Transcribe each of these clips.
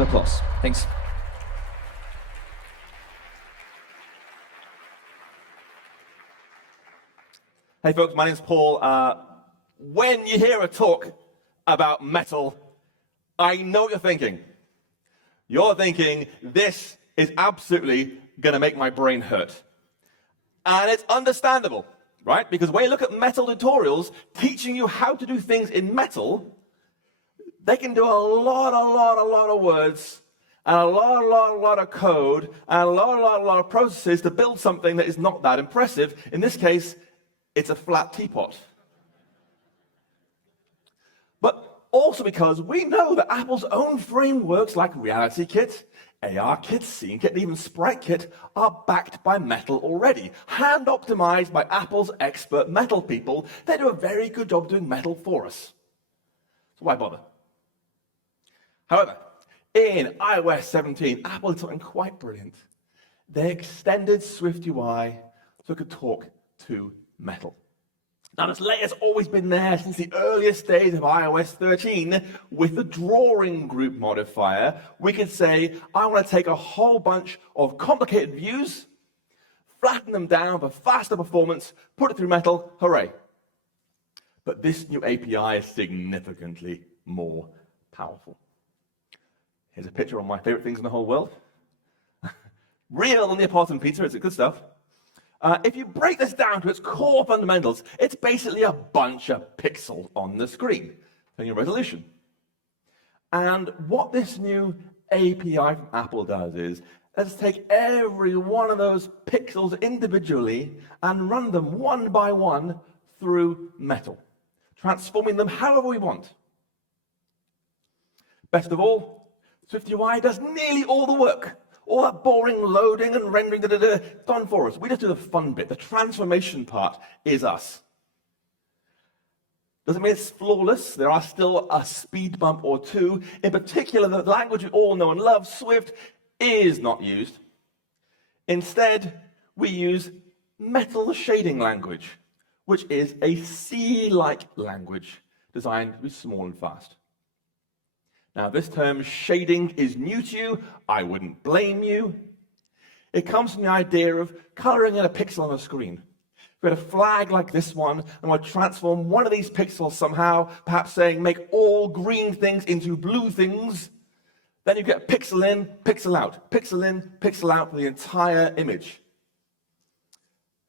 of applause. Thanks. Hey folks, my name's Paul. When you hear a talk about metal, I know what you're thinking. You're thinking, this is absolutely going to make my brain hurt. And it's understandable, right? Because when you look at metal tutorials teaching you how to do things in metal, they can do a lot of words, and a lot of code, and a lot of processes to build something that is not that impressive. In this case, it's a flat teapot. But also because we know that Apple's own frameworks like Reality Kit, AR Kit, Scene Kit, and even Sprite Kit are backed by metal already, hand optimized by Apple's expert metal people. They do a very good job doing metal for us. So why bother? However, in iOS 17, Apple did something quite brilliant. They extended SwiftUI so it could talk to metal. Now, this layer's always been there since the earliest days of iOS 13. With the drawing group modifier, we could say, I want to take a whole bunch of complicated views, flatten them down for faster performance, put it through metal, hooray. But this new API is significantly more powerful. Here's a picture of my favorite things in the whole world. Real Neapolitan pizza, it's good stuff. If you break this down to its core fundamentals, it's basically a bunch of pixels on the screen, depending on resolution. And what this new API from Apple does is, let's take every one of those pixels individually and run them one by one through metal, transforming them however we want. Best of all, SwiftUI does nearly all the work. All that boring loading and rendering, done for us. We just do the fun bit. The transformation part is us. Doesn't mean it's flawless. There are still a speed bump or two. In particular, the language we all know and love, Swift, is not used. Instead, we use metal shading language, which is a C-like language designed to be small and fast. Now, this term shading is new to you. I wouldn't blame you. It comes from the idea of coloring in a pixel on a screen. If we had a flag like this one, and we'd transform one of these pixels somehow, perhaps saying make all green things into blue things, then you get pixel in, pixel out, pixel in, pixel out for the entire image.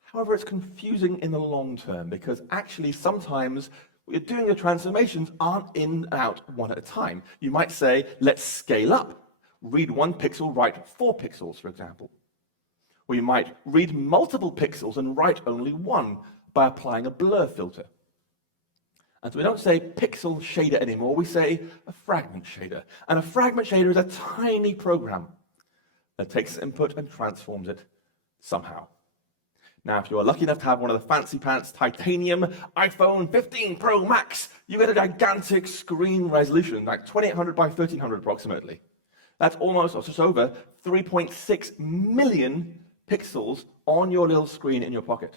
However, it's confusing in the long term, because actually sometimes what you're doing, your transformations aren't in and out one at a time. You might say, let's scale up. Read 1 pixel, write 4 pixels, for example. Or you might read multiple pixels and write only 1 by applying a blur filter. And so we don't say pixel shader anymore, we say a fragment shader. And a fragment shader is a tiny program that takes input and transforms it somehow. Now, if you're lucky enough to have one of the fancy pants titanium iPhone 15 Pro Max, you get a gigantic screen resolution, like 2800 by 1300 approximately. That's almost, or just over, 3.6 million pixels on your little screen in your pocket.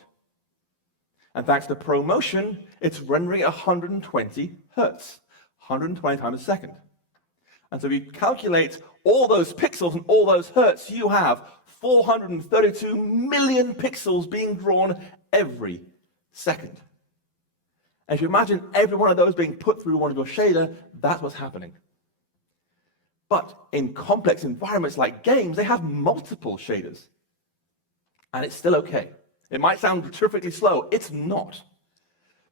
And thanks to ProMotion, it's rendering at 120 hertz, 120 times a second. And so if you calculate all those pixels and all those hertz, you have 432 million pixels being drawn every second. And if you imagine every one of those being put through one of your shader, that's what's happening. But in complex environments like games, they have multiple shaders. And it's still okay. It might sound terrifically slow. It's not.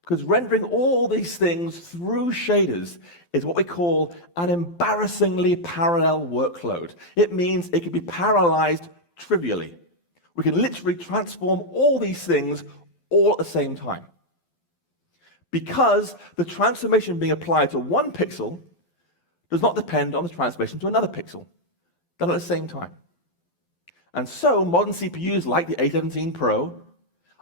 Because rendering all these things through shaders is what we call an embarrassingly parallel workload. It means it can be parallelized trivially. We can literally transform all these things all at the same time. Because the transformation being applied to 1 pixel does not depend on the transformation to another pixel, done at the same time. And so modern CPUs like the A17 Pro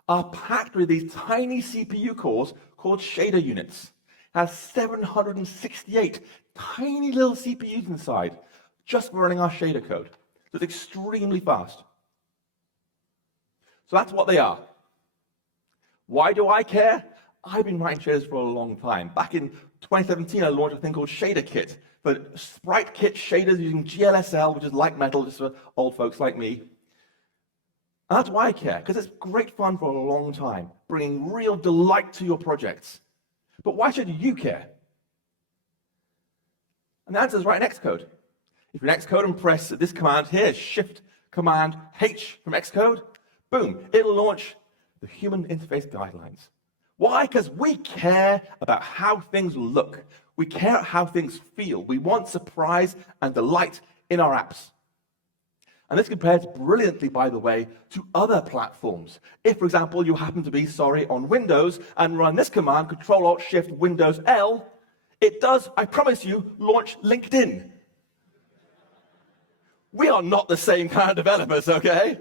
are packed with these tiny CPU cores called shader units. It has 768 tiny little CPUs inside just for running our shader code. So it's extremely fast. So that's what they are. Why do I care? I've been writing shaders for a long time. Back in 2017, I launched a thing called Shader Kit, for Sprite Kit shaders using GLSL, which is like metal, just for old folks like me. And that's why I care, because it's great fun for a long time, bringing real delight to your projects. But why should you care? And the answer is right in Xcode. If you're in Xcode and press this command here, Shift Command H from Xcode, boom, it'll launch the Human Interface Guidelines. Why? Because we care about how things look. We care about how things feel. We want surprise and delight in our apps. And this compares brilliantly, by the way, to other platforms. If, for example, you happen to be, on Windows and run this command, Control-Alt-Shift-Windows-L, it does, I promise you, launch LinkedIn. We are not the same kind of developers, okay?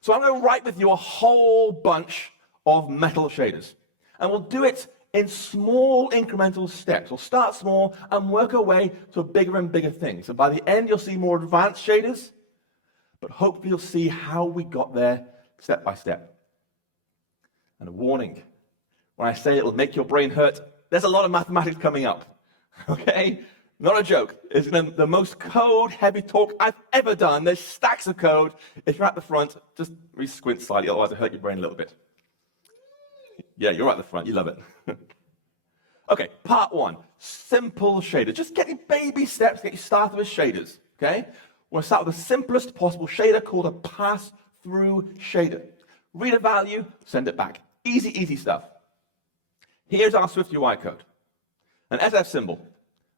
So I'm going to write with you a whole bunch of metal shaders. And we'll do it in small incremental steps. We'll start small and work our way to bigger and bigger things. And by the end, you'll see more advanced shaders, but hopefully you'll see how we got there step by step. And a warning, when I say it'll make your brain hurt, there's a lot of mathematics coming up, okay? Not a joke. It's the most code-heavy talk I've ever done. There's stacks of code. If you're at the front, just squint slightly, otherwise it'll hurt your brain a little bit. Yeah, you're at the front. You love it. Okay, part one, simple shaders. Just getting baby steps to get you started with shaders, okay? We're going to start with the simplest possible shader called a pass-through shader. Read a value, send it back. Easy, easy stuff. Here's our SwiftUI code. An SF symbol.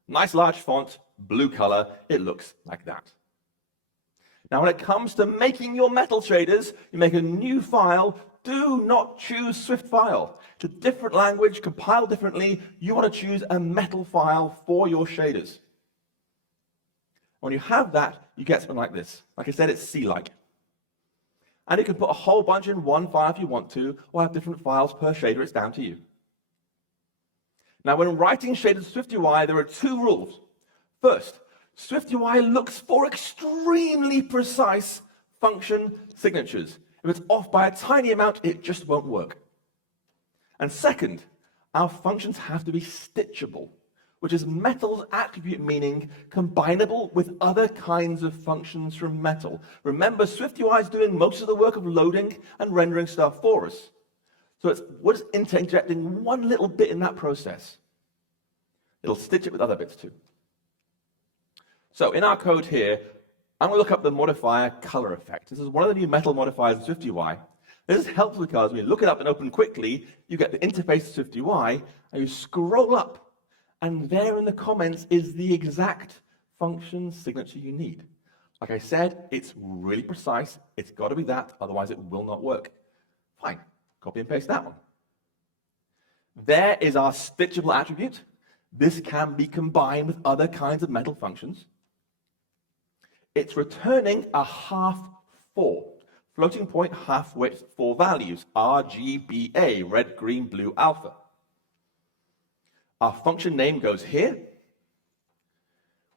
Nice large font, blue color. It looks like that. Now, when it comes to making your metal shaders, you make a new file. Do not choose Swift file. It's a different language, compiled differently. You want to choose a metal file for your shaders. When you have that, you get something like this. Like I said, it's C-like. And you can put a whole bunch in one file if you want to, or have different files per shader. It's down to you. Now, when writing shaders in SwiftUI, there are two rules. First, SwiftUI looks for extremely precise function signatures. If it's off by a tiny amount, it just won't work. And second, our functions have to be stitchable, which is metal's attribute meaning combinable with other kinds of functions from metal. Remember, SwiftUI is doing most of the work of loading and rendering stuff for us. So we're just interjecting one little bit in that process. It'll stitch it with other bits too. So in our code here, I'm going to look up the modifier color effect. This is one of the new metal modifiers in SwiftUI. This is helpful because when you look it up and open quickly, you get the interface to SwiftUI, and you scroll up, and there in the comments is the exact function signature you need. Like I said, it's really precise. It's got to be that, otherwise it will not work. Fine. Copy and paste that one. There is our stitchable attribute. This can be combined with other kinds of metal functions. It's returning a half-4, floating point half-width 4 values, RGBA, red, green, blue, alpha. Our function name goes here.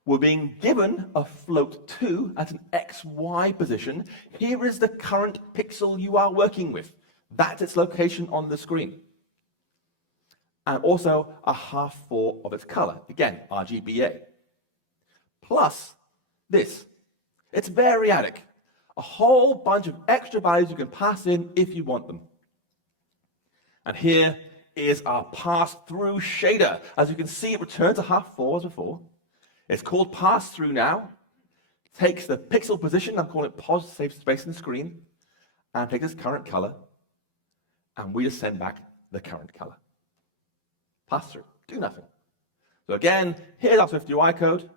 We're being given a float 2 at an XY position. Here is the current pixel you are working with. That's its location on the screen. And also a half-4 of its color. Again, RGBA. Plus this. It's variadic. A whole bunch of extra values you can pass in if you want them. And here is our pass-through shader. As you can see, it returns a half-4 as before. It's called pass-through now. Takes the pixel position, I'm calling it pos to save space in the screen, and takes its current color. And we just send back the current color. Pass through, do nothing. So again, here's our SwiftUI code.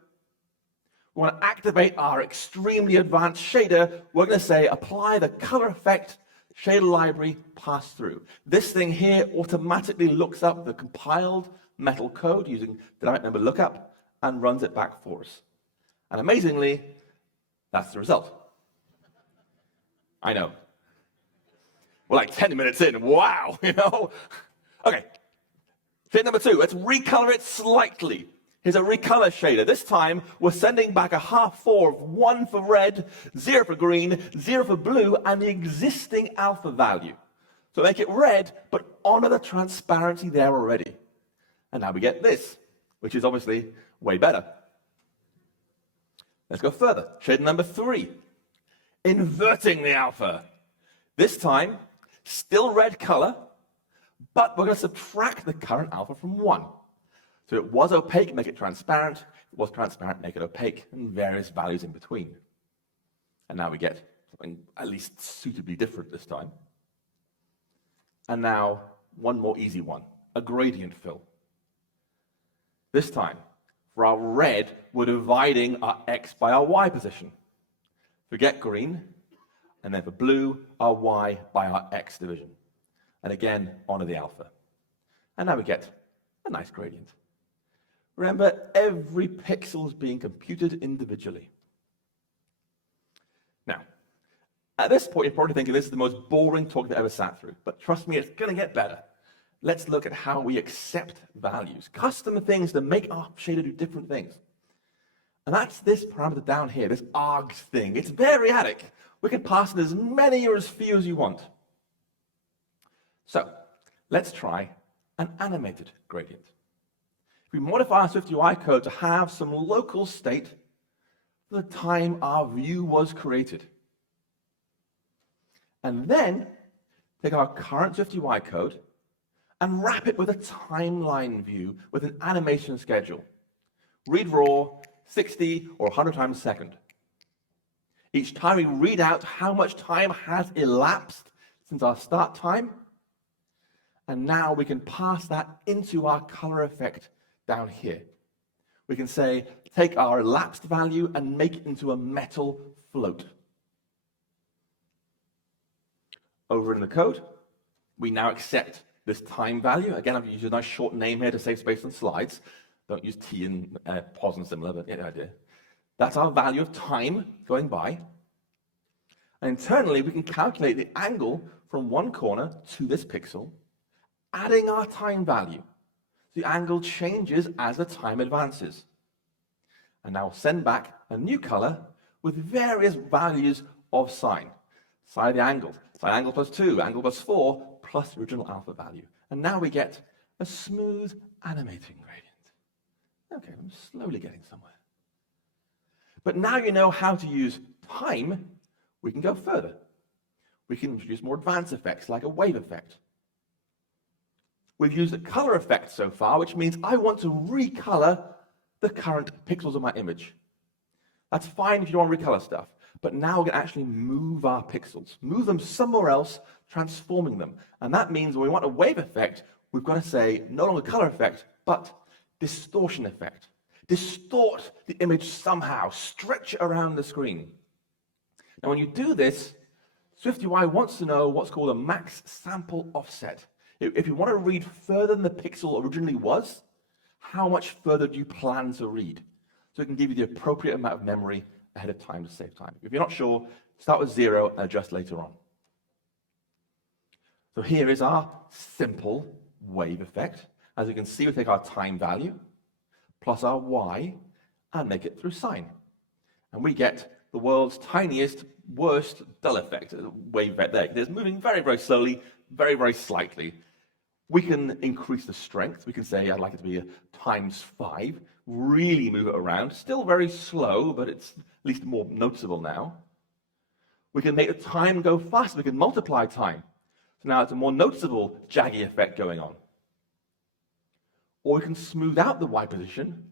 We want to activate our extremely advanced shader. We're going to say apply the color effect shader library pass through. This thing here automatically looks up the compiled metal code using dynamic number lookup and runs it back for us. And amazingly, that's the result. I know. We're like 10 minutes in. Wow, you know? Okay. Shader number 2. Let's recolor it slightly. Here's a recolor shader. This time, we're sending back a half-4 of 1 for red, 0 for green, 0 for blue, and the existing alpha value. So make it red, but honor the transparency there already. And now we get this, which is obviously way better. Let's go further. Shade number 3, inverting the alpha. This time, still red color, but we're going to subtract the current alpha from 1. So it was opaque, make it transparent. It was transparent, make it opaque, and various values in between. And now we get something at least suitably different this time. And now, one more easy one, a gradient fill. This time, for our red, we're dividing our x by our y position. Forget green, and then for blue, our y by our x division. And again, honor the alpha. And now we get a nice gradient. Remember, every pixel is being computed individually. Now, at this point, you're probably thinking this is the most boring talk that I ever sat through. But trust me, it's going to get better. Let's look at how we accept values, custom things that make our shader do different things. And that's this parameter down here, this args thing. It's variadic. We can pass in as many or as few as you want. So, let's try an animated gradient. If we modify our SwiftUI code to have some local state for the time our view was created. And then take our current SwiftUI code and wrap it with a timeline view with an animation schedule. Read raw, 60 or 100 times a second. Each time we read out how much time has elapsed since our start time, and now we can pass that into our color effect down here. We can say, take our elapsed value and make it into a metal float. Over in the code, we now accept this time value. Again, I've used a nice short name here to save space on slides. Don't use T and pos and similar, but you get the idea. That's our value of time going by. And internally, we can calculate the angle from one corner to this pixel, adding our time value. The angle changes as the time advances. And now we'll send back a new color with various values of sine. Sine the angle. Sine angle plus 2, angle plus 4, plus the original alpha value. And now we get a smooth animating gradient. Okay, I'm slowly getting somewhere. But now you know how to use time, we can go further. We can introduce more advanced effects like a wave effect. We've used a color effect so far, which means I want to recolor the current pixels of my image. That's fine if you don't want to recolor stuff, but now we can actually move our pixels, move them somewhere else, transforming them. And that means when we want a wave effect, we've got to say no longer color effect, but distortion effect. Distort the image somehow, stretch it around the screen. Now when you do this, SwiftUI wants to know what's called a max sample offset. If you want to read further than the pixel originally was, how much further do you plan to read? So it can give you the appropriate amount of memory ahead of time to save time. If you're not sure, start with 0 and adjust later on. So here is our simple wave effect. As you can see, we take our time value plus our y and make it through sine. And we get the world's tiniest, worst dull effect, wave effect there. It's moving very, very slowly, very, very slightly. We can increase the strength. We can say, I'd like it to be a ×5, really move it around. Still very slow, but it's at least more noticeable now. We can make the time go faster. We can multiply time. So now it's a more noticeable jaggy effect going on. Or we can smooth out the Y position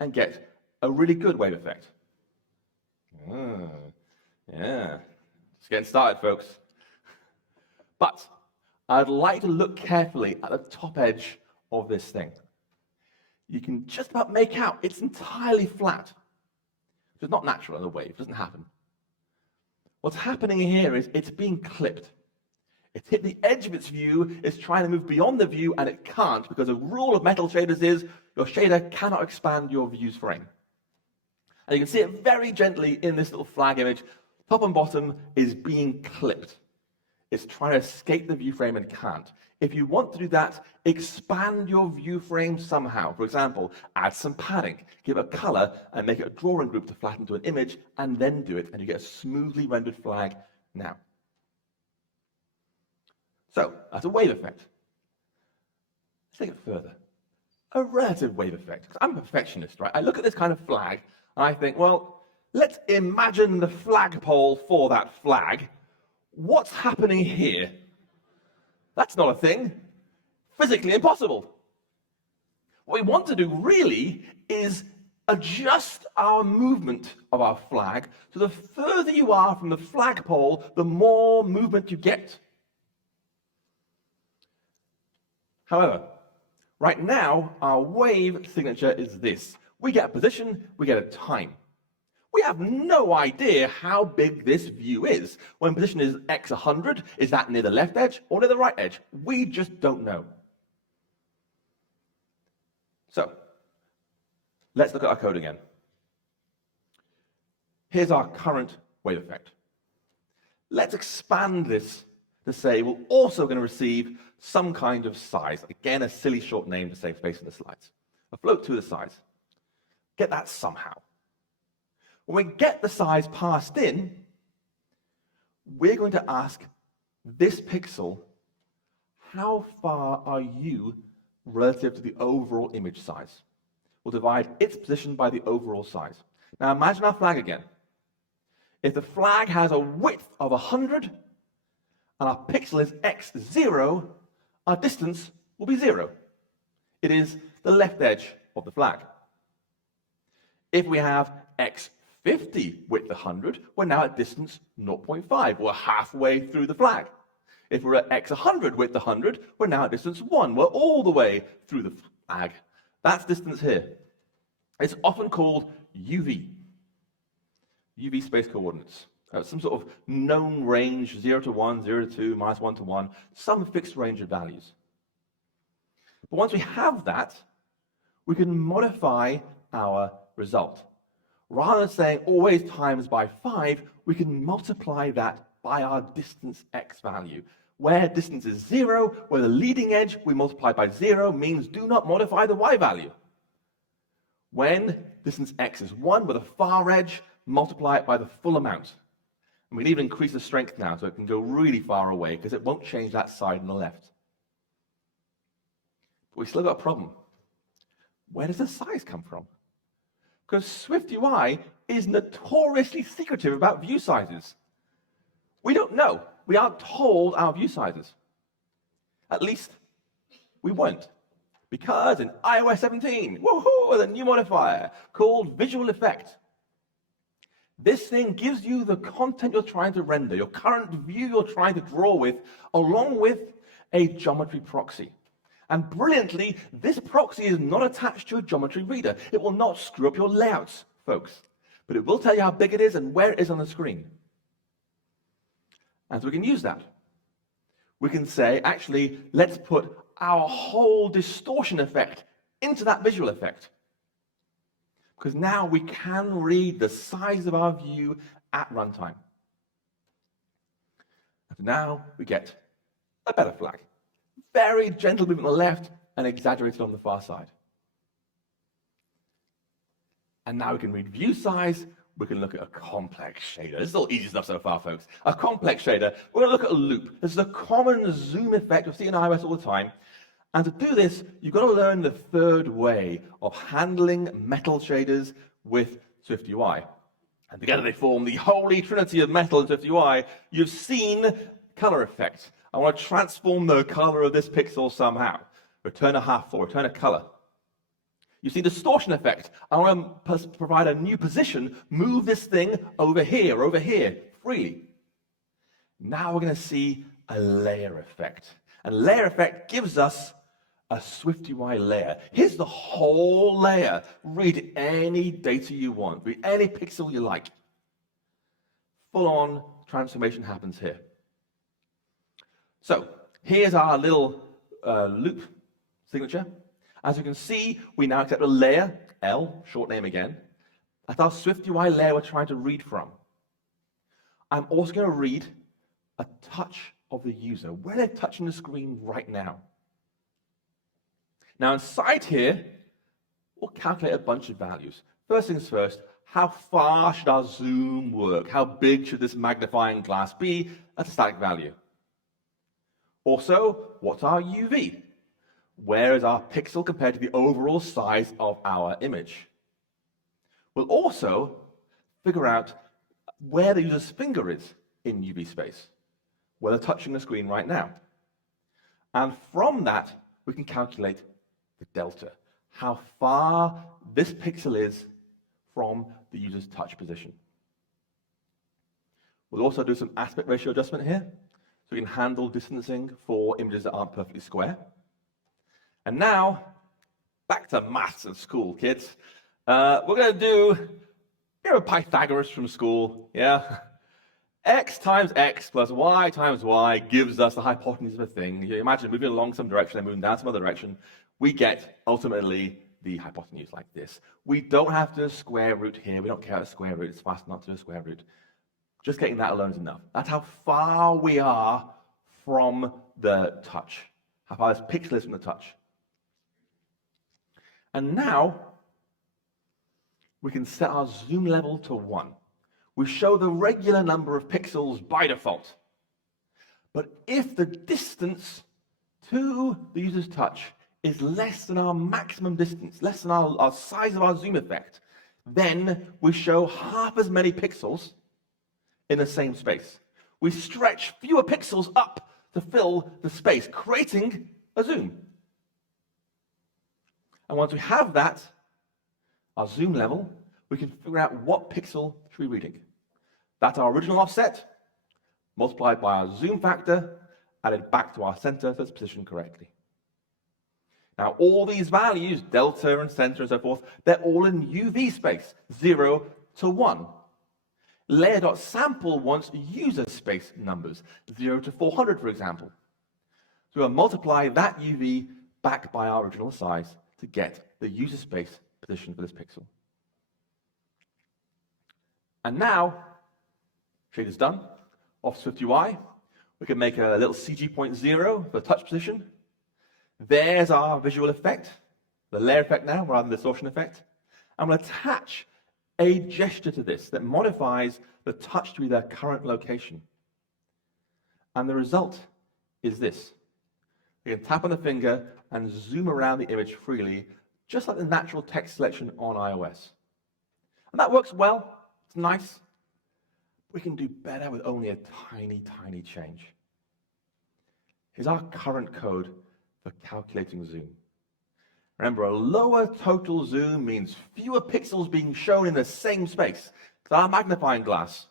and get a really good wave effect. Yeah, just getting started, folks. But I'd like to look carefully at the top edge of this thing. You can just about make out it's entirely flat. It's not natural in a wave, it doesn't happen. What's happening here is it's being clipped. It's hit the edge of its view, it's trying to move beyond the view, and it can't, because a rule of metal shaders is your shader cannot expand your view's frame. And you can see it very gently in this little flag image. Top and bottom is being clipped. It's trying to escape the view frame and can't. If you want to do that, expand your view frame somehow. For example, add some padding, give it a color, and make it a drawing group to flatten to an image, and then do it, and you get a smoothly rendered flag now. So that's a wave effect. Let's take it further. A relative wave effect. Because I'm a perfectionist, right? I look at this kind of flag and I think, well, let's imagine the flagpole for that flag. What's happening here? That's not a thing. Physically impossible. What we want to do really is adjust our movement of our flag so the further you are from the flagpole, the more movement you get. However, right now, our wave signature is this. We get a position, we get a time. We have no idea how big this view is. When position is x 100, is that near the left edge or near the right edge? We just don't know. So, let's look at our code again. Here's our current wave effect. Let's expand this to say we're also going to receive some kind of size. Again, a silly short name to save space in the slides. A float to the size. Get that somehow. When we get the size passed in, we're going to ask this pixel, how far are you relative to the overall image size? We'll divide its position by the overall size. Now imagine our flag again. If the flag has a width of 100 and our pixel is x0, our distance will be 0. It is the left edge of the flag. If we have x50 width 100, we're now at distance 0.5. We're halfway through the flag. If we're at x100 width 100, we're now at distance 1. We're all the way through the flag. That's distance here. It's often called UV space coordinates. Some sort of known range, 0 to 1, 0 to 2, -1 to 1, some fixed range of values. But once we have that, we can modify our result. Rather than saying always times by 5, we can multiply that by our distance x value. Where distance is 0, where the leading edge we multiply by 0 means do not modify the y value. When distance x is 1, with a far edge, multiply it by the full amount. And we can even increase the strength now so it can go really far away because it won't change that side on the left. But we still got a problem. Where does the size come from? Because SwiftUI is notoriously secretive about view sizes. We don't know. We aren't told our view sizes. At least we weren't. Because in iOS 17, woohoo, there's a new modifier called Visual Effect. This thing gives you the content you're trying to render, your current view you're trying to draw with, along with a geometry proxy. And brilliantly, this proxy is not attached to a geometry reader. It will not screw up your layouts, folks. But it will tell you how big it is and where it is on the screen. And so we can use that. We can say, actually, let's put our whole distortion effect into that visual effect. Because now we can read the size of our view at runtime. And now we get a better flag. Very gentle movement on the left and exaggerated on the far side. And now we can read view size. We can look at a complex shader. This is all easy stuff so far, folks. A complex shader. We're going to look at a loop. This is a common zoom effect we see in iOS all the time. And to do this, you've got to learn the third way of handling metal shaders with SwiftUI. And together they form the holy trinity of metal in SwiftUI. You've seen color effect. I want to transform the color of this pixel somehow. Return a half or return a color. You see distortion effect. I want to provide a new position, move this thing over here, freely. Now we're going to see a layer effect. And layer effect gives us a SwiftUI layer. Here's the whole layer. Read any data you want. Read any pixel you like. Full-on transformation happens here. So here's our little loop signature. As you can see, we now accept a layer, L, short name again. That's our SwiftUI layer we're trying to read from. I'm also going to read a touch of the user, where they're touching the screen right now. Now inside here, we'll calculate a bunch of values. First things first, how far should our zoom work? How big should this magnifying glass be? That's a static value. Also, what's our UV? Where is our pixel compared to the overall size of our image? We'll also figure out where the user's finger is in UV space, where they're touching the screen right now. And from that, we can calculate the delta, how far this pixel is from the user's touch position. We'll also do some aspect ratio adjustment here, so we can handle distancing for images that aren't perfectly square. And now, back to maths at school, kids. We're going to do, you know, Pythagoras from school, yeah? X times X plus Y times Y gives us the hypotenuse of a thing. You imagine moving along some direction and moving down some other direction. We get, ultimately, the hypotenuse like this. We don't have to square root here. We don't care about square root. It's fast not to do a square root. Just getting that alone is enough. That's how far we are from the touch. How far this pixel is from the touch. And now, we can set our zoom level to 1. We show the regular number of pixels by default. But if the distance to the user's touch is less than our maximum distance, less than our size of our zoom effect, then we show half as many pixels in the same space. We stretch fewer pixels up to fill the space, creating a zoom. And once we have that, our zoom level, we can figure out what pixel should be reading. That's our original offset, multiplied by our zoom factor, added back to our center so it's positioned correctly. Now, all these values, delta and center and so forth, they're all in UV space, 0 to 1. Layer.sample wants user space numbers, 0 to 400, for example. So we'll multiply that UV back by our original size to get the user space position for this pixel. And now, shader's done. Off SwiftUI, we can make a little CG point 0 for touch position. There's our visual effect, the layer effect now, rather than the distortion effect. And we'll attach a gesture to this that modifies the touch to be their current location. And the result is this. We can tap on the finger and zoom around the image freely, just like the natural text selection on iOS. And that works well. It's nice. We can do better with only a tiny, tiny change. Here's our current code for calculating zoom. Remember, a lower total zoom means fewer pixels being shown in the same space. It's our magnifying glass.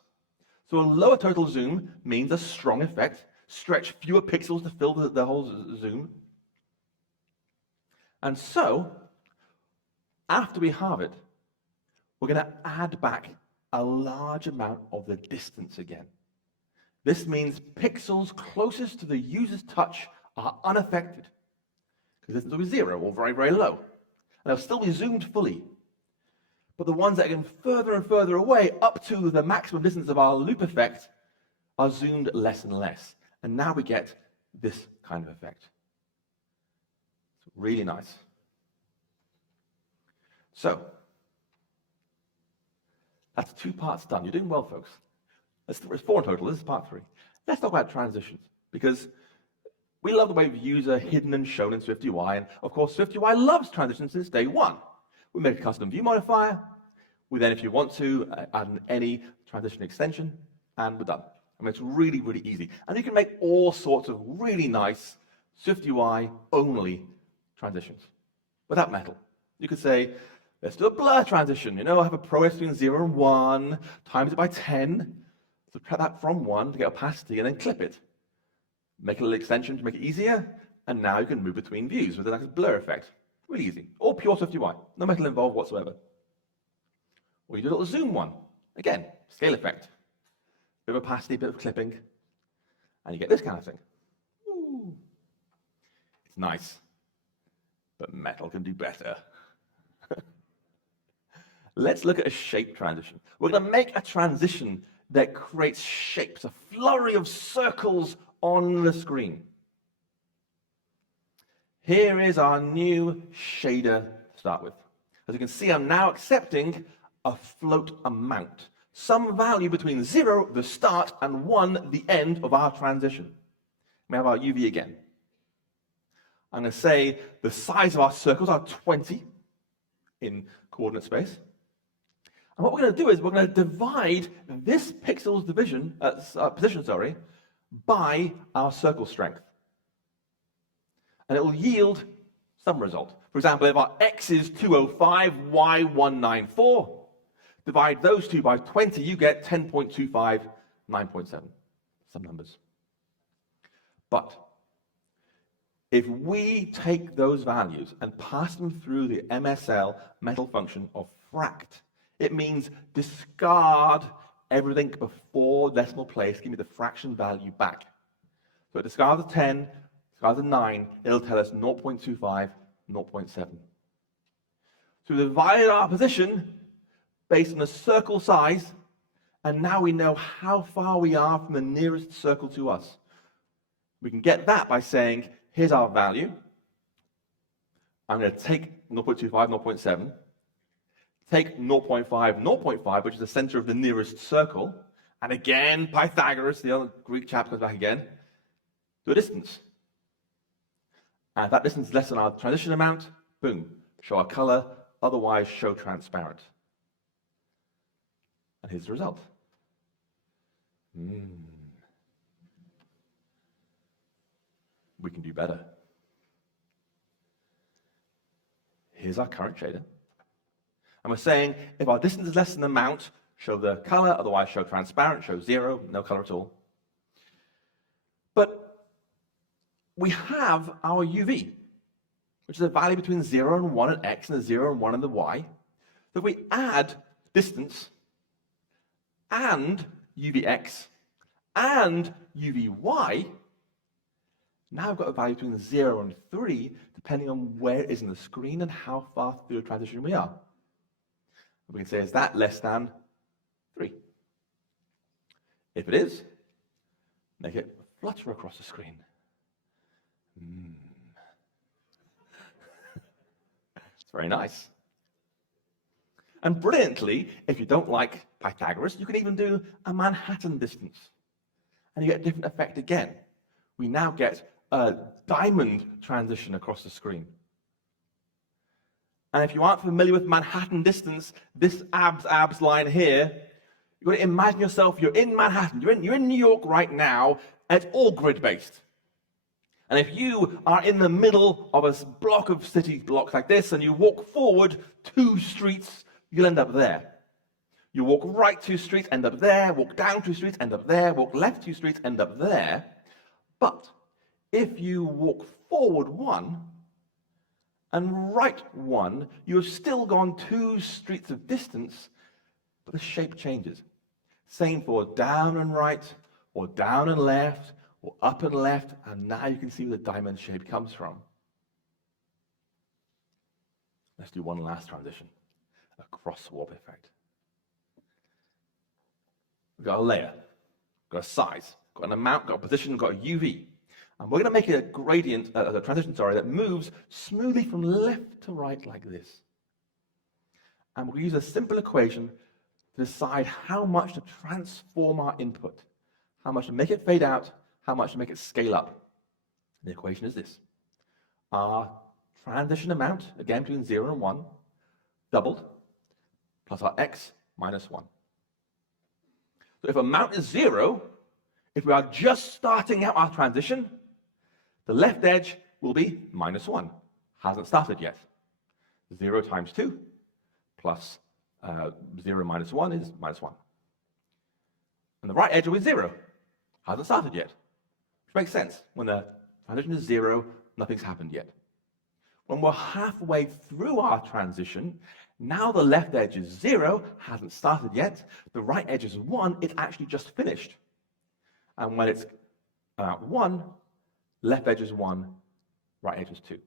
So a lower total zoom means a strong effect. Stretch fewer pixels to fill the whole zoom. And so, after we halve it, we're going to add back a large amount of the distance again. This means pixels closest to the user's touch are unaffected, because distance will be 0 or very, very low. And they'll still be zoomed fully. But the ones that are getting further and further away, up to the maximum distance of our loop effect, are zoomed less and less. And now we get this kind of effect. It's really nice. So, that's 2 parts done. You're doing well, folks. It's 4 in total. This is part 3. Let's talk about transitions, because we love the way views are hidden and shown in SwiftUI, and of course, SwiftUI loves transitions since day 1. We make a custom view modifier. We then, if you want to, add an any transition extension, and we're done. I mean, it's really, really easy. And you can make all sorts of really nice SwiftUI-only transitions without metal. You could say, let's do a blur transition. You know, I have a progress between 0 and 1, times it by 10, subtract that from 1 to get opacity, and then clip it. Make a little extension to make it easier, and now you can move between views with a nice blur effect. Really easy. All pure SwiftUI. No metal involved whatsoever. Or you do a little zoom one. Again, scale effect. Bit of opacity, bit of clipping, and you get this kind of thing. Ooh. It's nice, but metal can do better. Let's look at a shape transition. We're going to make a transition that creates shapes, a flurry of circles on the screen. Here is our new shader to start with. As you can see, I'm now accepting a float amount, some value between 0, the start, and 1, the end of our transition. We have our UV again. I'm going to say the size of our circles are 20 in coordinate space. And what we're going to do is we're going to divide this pixel's position by our circle strength. And it will yield some result. For example, if our x is 205, y 194, divide those two by 20, you get 10.25, 9.7, some numbers. But if we take those values and pass them through the MSL mental function of fract, it means discard everything before decimal place, give me the fraction value back. So it discards a 10, discards a 9, it'll tell us 0.25, 0.7. So we divided our position based on the circle size, and now we know how far we are from the nearest circle to us. We can get that by saying, here's our value. I'm going to take 0.25, 0.7, take 0.5, 0.5, which is the center of the nearest circle, and again, Pythagoras, the other Greek chap, comes back again, to a distance. And if that distance is less than our transition amount, boom, show our color, otherwise show transparent. And here's the result. We can do better. Here's our current shader. And we're saying if our distance is less than the amount, show the color, otherwise show transparent, show 0, no color at all. But we have our UV, which is a value between 0 and 1 at x and a 0 and 1 in the y. So if we add distance and UVx and UVy, now I've got a value between 0 and 3, depending on where it is in the screen and how far through the transition we are. We can say, is that less than 3? If it is, make it flutter across the screen. It's very nice. And brilliantly, if you don't like Pythagoras, you can even do a Manhattan distance. And you get a different effect again. We now get a diamond transition across the screen. And if you aren't familiar with Manhattan distance, this abs line here, you've got to imagine yourself, you're in Manhattan, you're in New York right now, and it's all grid-based. And if you are in the middle of a block of city blocks like this, and you walk forward 2 streets, you'll end up there. You walk right 2 streets, end up there, walk down 2 streets, end up there, walk left 2 streets, end up there. But if you walk forward 1, and right 1, you have still gone 2 streets of distance, but the shape changes. Same for down and right, or down and left, or up and left, and now you can see where the diamond shape comes from. Let's do one last transition, a cross-warp effect. We've got a layer, got a size, got an amount, got a position, got a UV. And we're going to make a gradient, a transition, that moves smoothly from left to right like this. And we'll use a simple equation to decide how much to transform our input, how much to make it fade out, how much to make it scale up. The equation is this. Our transition amount, again between 0 and 1, doubled, plus our x minus 1. So if amount is 0, if we are just starting out our transition, the left edge will be minus 1. Hasn't started yet. 0 times 2 plus 0 minus 1 is minus 1. And the right edge will be 0. Hasn't started yet. Which makes sense. When the transition is 0, nothing's happened yet. When we're halfway through our transition, now the left edge is 0, hasn't started yet. The right edge is 1, it's actually just finished. And when it's 1, left edge is 1, right edge is 2.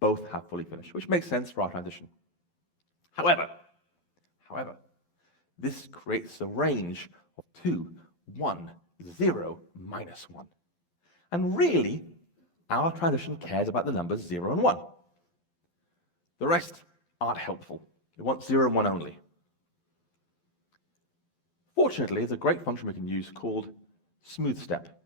Both have fully finished, which makes sense for our transition. However, this creates a range of 2, 1, 0, minus 1. And really, our transition cares about the numbers 0 and 1. The rest aren't helpful. It wants 0 and 1 only. Fortunately, there's a great function we can use called smooth step.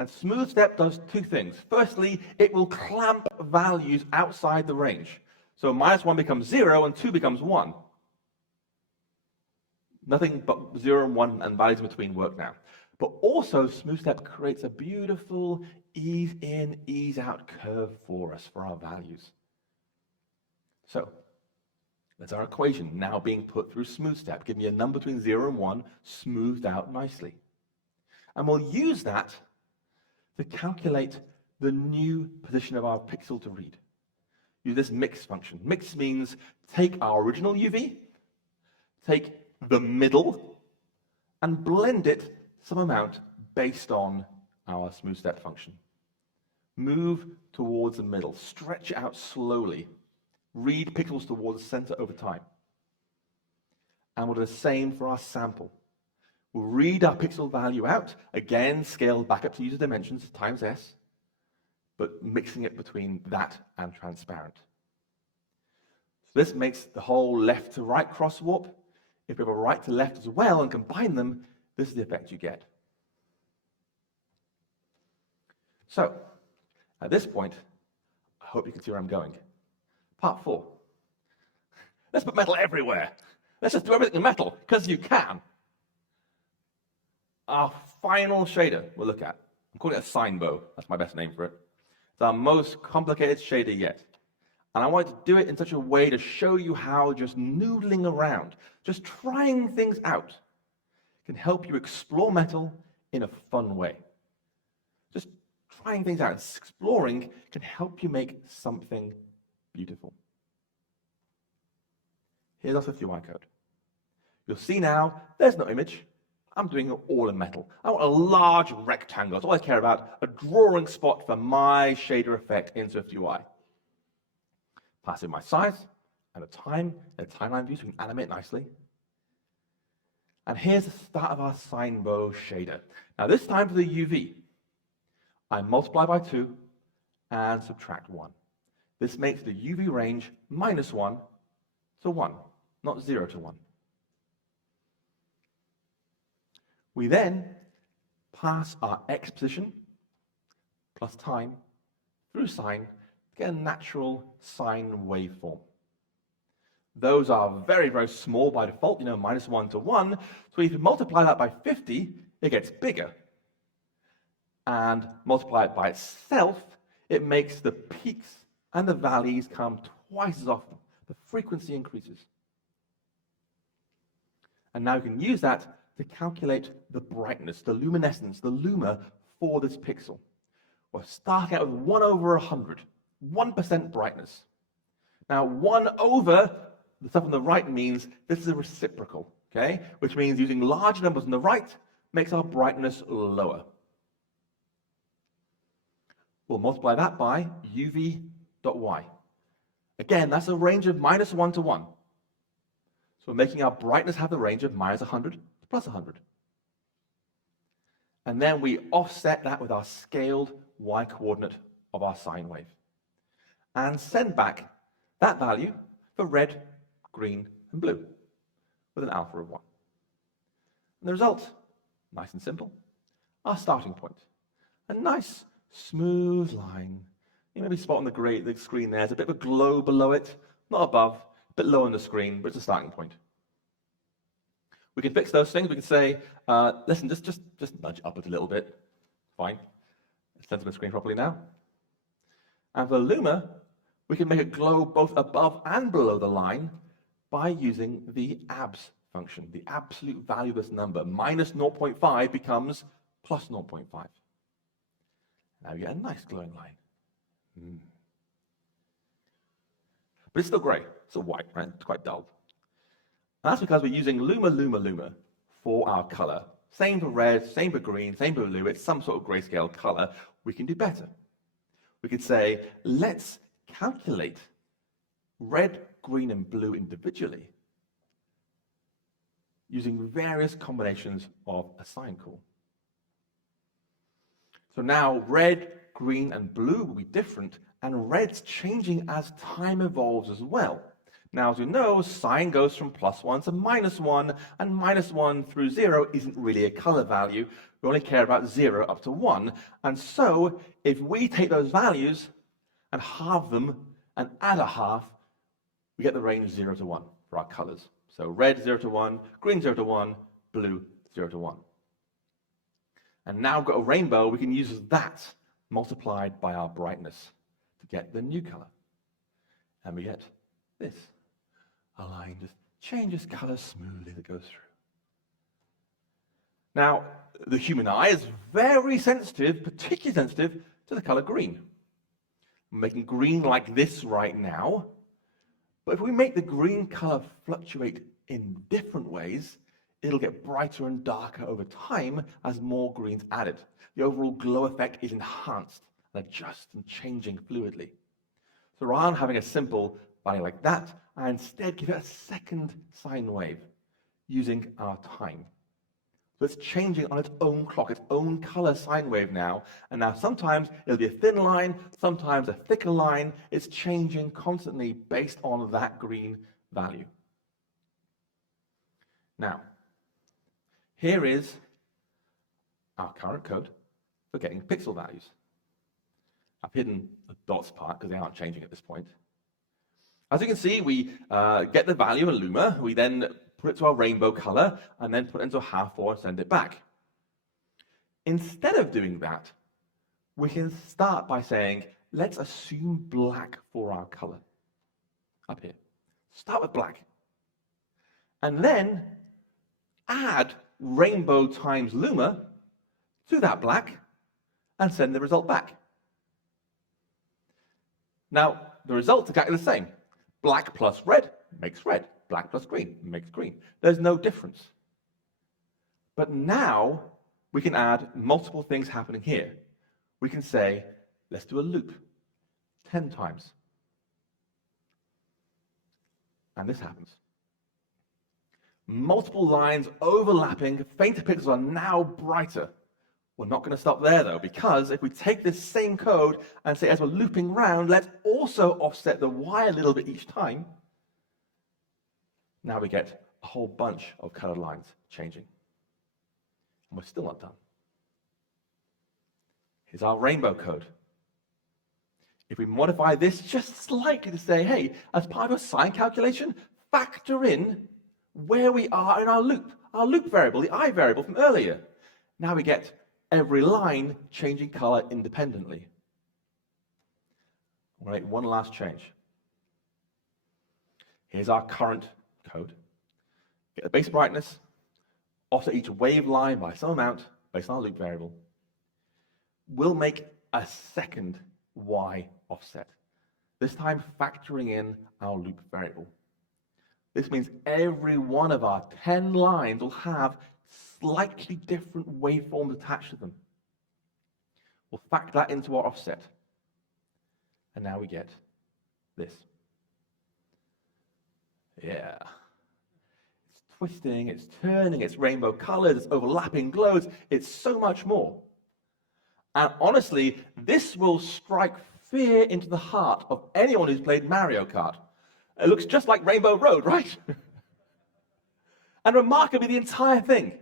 And smooth step does two things. Firstly, it will clamp values outside the range. So -1 becomes 0 and 2 becomes 1. Nothing but 0 and 1 and values in between work now. But also, smooth step creates a beautiful ease in, ease out curve for us, for our values. So, that's our equation now being put through smooth step, giving me a number between 0 and 1 smoothed out nicely. And we'll use that to calculate the new position of our pixel to read. Use this mix function. Mix means take our original UV, take the middle, and blend it some amount based on our smooth step function. Move towards the middle, stretch it out slowly, read pixels towards the center over time. And we'll do the same for our sample. We'll read our pixel value out, again scaled back up to user dimensions times S, but mixing it between that and transparent. So this makes the whole left to right crosswalk. If we have a right to left as well and combine them, this is the effect you get. So, at this point, I hope you can see where I'm going. Part 4. Let's put metal everywhere. Let's just do everything in metal, because you can. Our final shader we'll look at. I'm calling it a sine bow. That's my best name for it. It's our most complicated shader yet. And I want to do it in such a way to show you how just noodling around, just trying things out, can help you explore metal in a fun way. Just trying things out and exploring can help you make something beautiful. Here's our SwiftUI code. You'll see now there's no image. I'm doing it all in metal. I want a large rectangle. That's all I care about, a drawing spot for my shader effect in SwiftUI. Pass in my size and a time, a timeline view so we can animate nicely. And here's the start of our sine bow shader. Now this time for the UV, I multiply by 2 and subtract 1. This makes the UV range -1 to 1, not 0 to 1. We then pass our x position plus time through sine to get a natural sine waveform. Those are very, very small by default, -1 to 1. So if you multiply that by 50, it gets bigger. And multiply it by itself, it makes the peaks and the valleys come twice as often. The frequency increases. And now you can use that to calculate the brightness, the luminescence, the luma for this pixel. We're starting out with 1/100, 1% brightness. Now 1/, the stuff on the right means this is a reciprocal, okay? Which means using large numbers on the right makes our brightness lower. We'll multiply that by uv.y. Again, that's a range of -1 to 1. So we're making our brightness have the range of -100 to +100. And then we offset that with our scaled y coordinate of our sine wave. And send back that value for red, green, and blue with an alpha of 1. And the result, nice and simple, our starting point. A nice, smooth line. You maybe spot on the screen there's a bit of a glow below it, not above, a bit low on the screen, but it's a starting point. We can fix those things. We can say, listen, just nudge upwards a little bit. Fine. It's sends the screen properly now. And for luma, we can make it glow both above and below the line by using the abs function, the absolute value of this number. -0.5 becomes +0.5. Now you get a nice glowing line. But it's still grey, it's still white, right? It's quite dull. And that's because we're using luma for our color. Same for red, same for green, same for blue. It's some sort of grayscale color. We can do better. We could say, let's calculate red, green, and blue individually using various combinations of a sine call. So now red, green, and blue will be different, and red's changing as time evolves as well. Now, as you know, sine goes from +1 to -1, and -1 through 0 isn't really a color value. We only care about 0 up to 1. And so if we take those values and halve them and add a half, we get the range 0 to 1 for our colors. So red 0 to 1, green 0 to 1, blue 0 to 1. And now we've got a rainbow, we can use that multiplied by our brightness to get the new color. And we get this. A line just changes color smoothly as it goes through. Now, the human eye is very sensitive, particularly sensitive to the color green. I'm making green like this right now, but if we make the green color fluctuate in different ways, it'll get brighter and darker over time as more green's added. The overall glow effect is enhanced and adjusts and changing fluidly. So rather than having a simple value like that, I instead give it a second sine wave using our time. So it's changing on its own clock, its own color sine wave now. And now sometimes it'll be a thin line, sometimes a thicker line. It's changing constantly based on that green value. Now, here is our current code for getting pixel values. I've hidden the dots part because they aren't changing at this point. As you can see, we get the value in Luma. We then put it to our rainbow color, and then put it into a half-4 and send it back. Instead of doing that, we can start by saying, let's assume black for our color. Up here. Start with black. And then add rainbow times Luma to that black, and send the result back. Now, the result's exactly the same. Black plus red makes red. Black plus green makes green. There's no difference. But now we can add multiple things happening here. We can say, let's do a loop 10 times. And this happens. Multiple lines overlapping, fainter pixels are now brighter. We're not going to stop there though, because if we take this same code and say as we're looping round, let's also offset the Y a little bit each time. Now we get a whole bunch of colored lines changing. And we're still not done. Here's our rainbow code. If we modify this just slightly to say, hey, as part of a sign calculation, factor in where we are in our loop variable, the I variable from earlier. Now we get every line changing color independently. I'm going to make one last change. Here's our current code. Get the base brightness, offset each wave line by some amount based on our loop variable. We'll make a second Y offset, this time factoring in our loop variable. This means every one of our 10 lines will have slightly different waveforms attached to them. We'll factor that into our offset. And now we get this. Yeah. It's twisting, it's turning, it's rainbow colors, it's overlapping glows, it's so much more. And honestly, this will strike fear into the heart of anyone who's played Mario Kart. It looks just like Rainbow Road, right? And remarkably, the entire thing,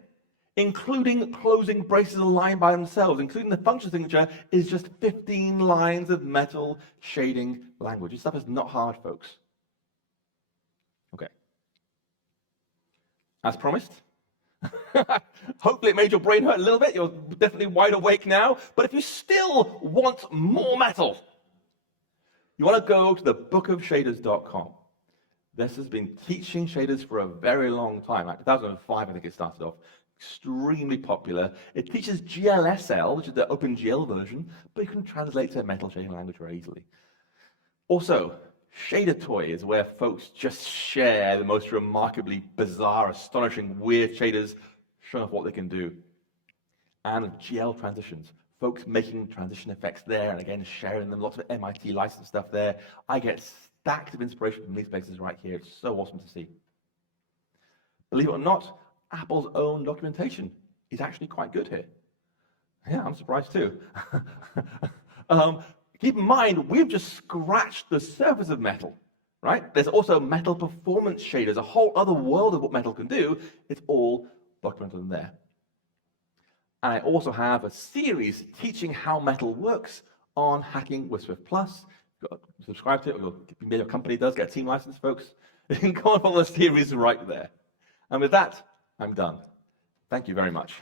including closing braces aligned by themselves, including the function signature, is just 15 lines of metal shading language. This stuff is not hard, folks. Okay. As promised, hopefully it made your brain hurt a little bit. You're definitely wide awake now. But if you still want more metal, you want to go to the bookofshaders.com. This has been teaching shaders for a very long time. Like 2005, I think it started off. Extremely popular. It teaches GLSL, which is the OpenGL version, but you can translate to metal shading language very easily. Also, Shader Toy is where folks just share the most remarkably bizarre, astonishing, weird shaders, showing off what they can do. And GL transitions. Folks making transition effects there, and again, sharing them, lots of MIT licensed stuff there. I get stacks of inspiration from these places right here. It's so awesome to see. Believe it or not, Apple's own documentation is actually quite good here. Yeah, I'm surprised too. Keep in mind, we've just scratched the surface of metal, right? There's also metal performance shaders, a whole other world of what metal can do. It's all documented in there. And I also have a series teaching how metal works on Hacking with Swift Plus. Subscribe to it, or your company does get a team license, folks. You can go and follow the series right there. And with that, I'm done. Thank you very much.